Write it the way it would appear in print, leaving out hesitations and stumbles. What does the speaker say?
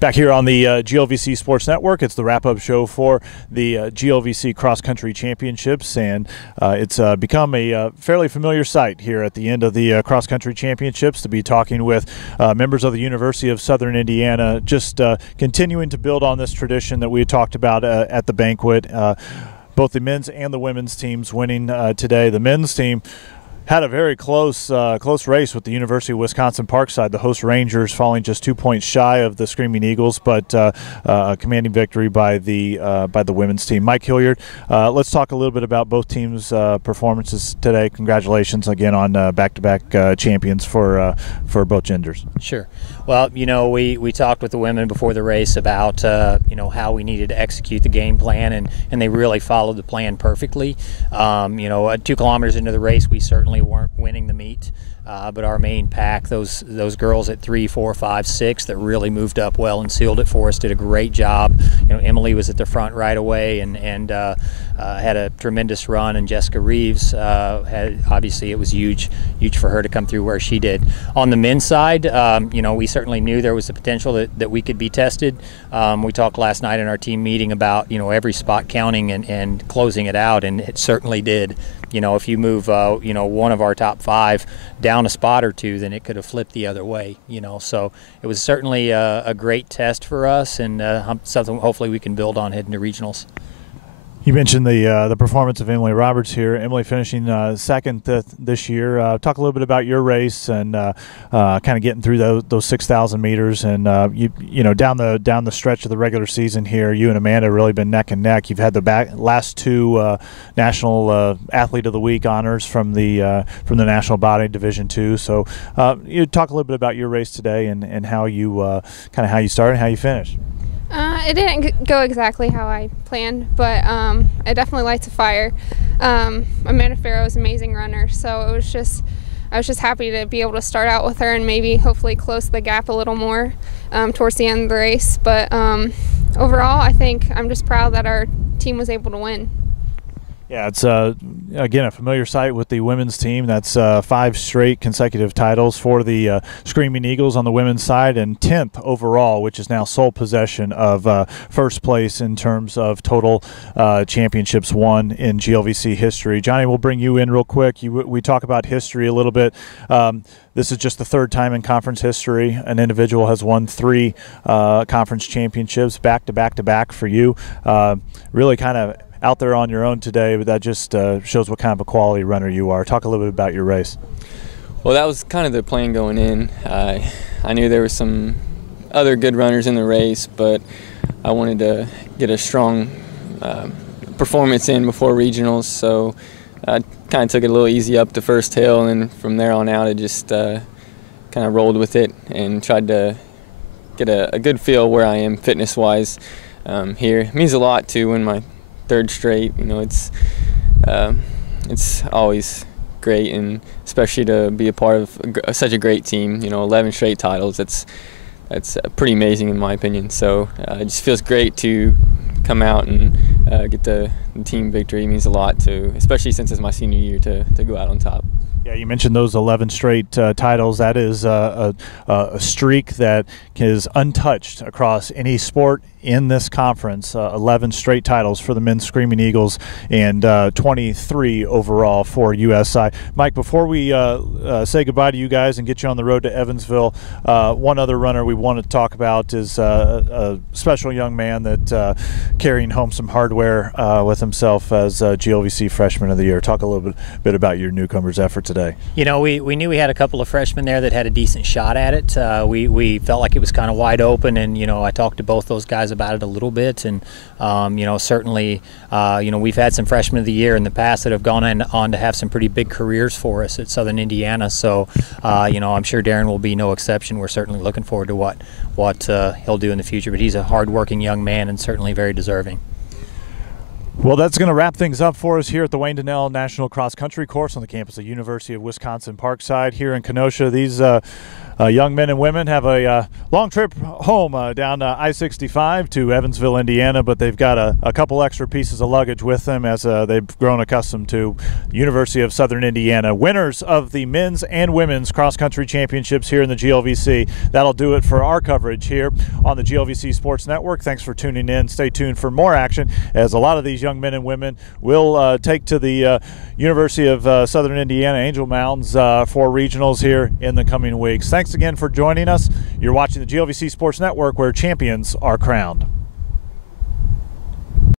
Back here on the GLVC Sports Network, it's the wrap-up show for the GLVC Cross Country Championships, and it's become a fairly familiar sight here at the end of the Cross Country Championships to be talking with members of the University of Southern Indiana, just continuing to build on this tradition that we had talked about at the banquet. Both the men's and the women's teams winning today. The men's team had a very close race with the University of Wisconsin-Parkside, the host Rangers falling just 2 points shy of the Screaming Eagles, but a commanding victory by the women's team. Mike Hillyard, let's talk a little bit about both teams' performances today. Congratulations again on back-to-back champions for both genders. Sure. Well, you know, we talked with the women before the race about you know, how we needed to execute the game plan, and they really followed the plan perfectly. You know, 2 kilometers into the race, we certainly weren't winning the meet, but our main pack, those girls at 3, 4, 5, 6 that really moved up well and sealed it for us, did a great job. You know, Emily was at the front right away and had a tremendous run, and Jessica Reeves obviously it was huge for her to come through where she did. On the men's side, you know, we certainly knew there was the potential that we could be tested. We talked last night in our team meeting about, you know, every spot counting and closing it out, and it certainly did. You know, if you move, you know, one of our top 5 down a spot or 2, then it could have flipped the other way, you know. So it was certainly a great test for us, and something hopefully we can build on heading to regionals. You mentioned the performance of Emily Roberts here. Emily finishing second this year. Talk a little bit about your race and kind of getting through those 6,000 meters. And you know, down the stretch of the regular season here, you and Amanda have really been neck and neck. You've had the last 2 National Athlete of the Week honors from the National Body Division II. So you talk a little bit about your race today and how you how you started and how you finished. It didn't go exactly how I planned, but it definitely lights a fire. Amanda Farrow is an amazing runner, so I was just happy to be able to start out with her and maybe hopefully close the gap a little more towards the end of the race. But overall, I think I'm just proud that our team was able to win. Yeah, it's again a familiar sight with the women's team. That's 5 straight consecutive titles for the Screaming Eagles on the women's side, and 10th overall, which is now sole possession of first place in terms of total championships won in GLVC history. Johnnie, we'll bring you in real quick. We talk about history a little bit. This is just the 3rd time in conference history an individual has won 3 conference championships back to back for you. Really kind of out there on your own today, but that just shows what kind of a quality runner you are. Talk a little bit about your race. Well, that was kind of the plan going in. I knew there were some other good runners in the race, but I wanted to get a strong performance in before regionals, so I kind of took it a little easy up the first hill, and then from there on out I just kind of rolled with it and tried to get a good feel where I am fitness-wise here. It means a lot to win my 3rd straight. You know, it's always great, and especially to be a part of such a great team. You know, 11 straight titles. That's pretty amazing in my opinion. So it just feels great to come out and get the team victory. It means a lot to, especially since it's my senior year, to go out on top. Yeah, you mentioned those 11 straight titles. That is a streak that is untouched across any sport in this conference. 11 straight titles for the men's Screaming Eagles and 23 overall for USI. Mike, before we say goodbye to you guys and get you on the road to Evansville, one other runner we want to talk about is a special young man that carrying home some hardware with himself as GLVC Freshman of the Year. Talk a little bit about your newcomers' effort today. You know, we knew we had a couple of freshmen there that had a decent shot at it. We felt like it was kind of wide open, and, you know, I talked to both those guys about it a little bit, and you know, certainly you know, we've had some freshmen of the year in the past that have gone on to have some pretty big careers for us at Southern Indiana, so you know, I'm sure Darren will be no exception. We're certainly looking forward to what he'll do in the future, but he's a hard-working young man and certainly very deserving. Well, that's going to wrap things up for us here at the Wayne Donnell National Cross Country Course on the campus of University of Wisconsin-Parkside here in Kenosha. These young men and women have a long trip home down I-65 to Evansville, Indiana, but they've got a couple extra pieces of luggage with them as they've grown accustomed to University of Southern Indiana. Winners of the men's and women's cross-country championships here in the GLVC. That'll do it for our coverage here on the GLVC Sports Network. Thanks for tuning in. Stay tuned for more action as a lot of these young men and women will take to the University of Southern Indiana Angel Mounds for regionals here in the coming weeks. Thanks again for joining us. You're watching the GLVC Sports Network, where champions are crowned.